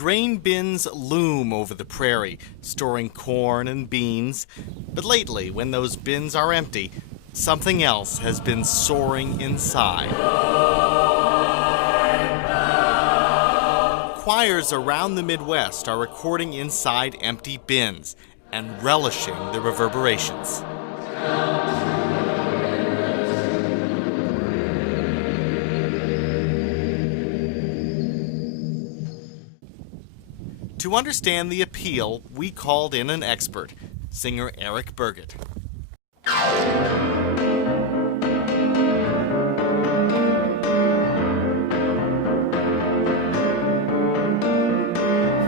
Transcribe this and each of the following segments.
Grain bins loom over the prairie, storing corn and beans. But lately, when those bins are empty, something else has been soaring inside. Choirs around the Midwest are recording inside empty bins and relishing the reverberations. To understand the appeal, we called in an expert, singer Eric Burgett.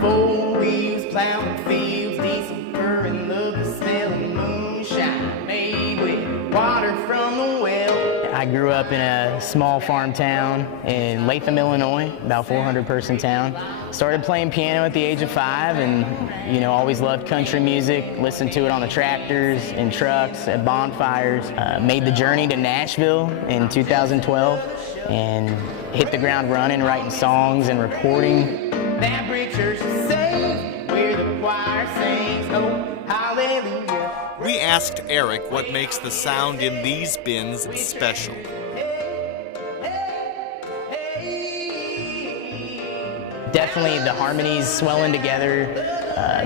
Four wheels plowing fields, diesel purring, love the smell of moonshine made with water from the well. I grew up in a small farm town in Latham, Illinois, about 400-person town. Started playing piano at the age of 5 and, always loved country music, listened to it on the tractors, in trucks, at bonfires. Made the journey to Nashville in 2012 and hit the ground running, writing songs and recording. That brick church is saved, where the choir sings, oh, hallelujah. We asked Eric what makes the sound in these bins special. Definitely the harmonies swelling together,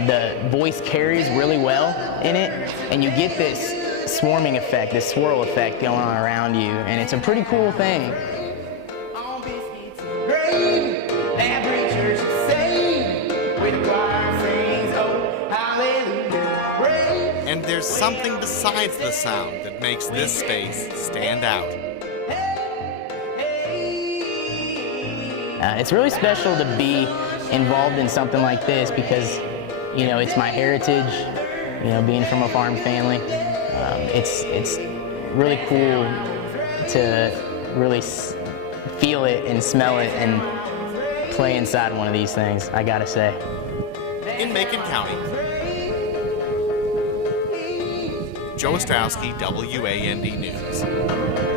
the voice carries really well in it, and you get this swarming effect, this swirl effect going on around you, and it's a pretty cool thing. And there's something besides the sound that makes this space stand out. It's really special to be involved in something like this because, it's my heritage, being from a farm family. It's really cool to really feel it and smell it and play inside one of these things, I gotta say. In Macon County, Joe Ostrowski, WAND News.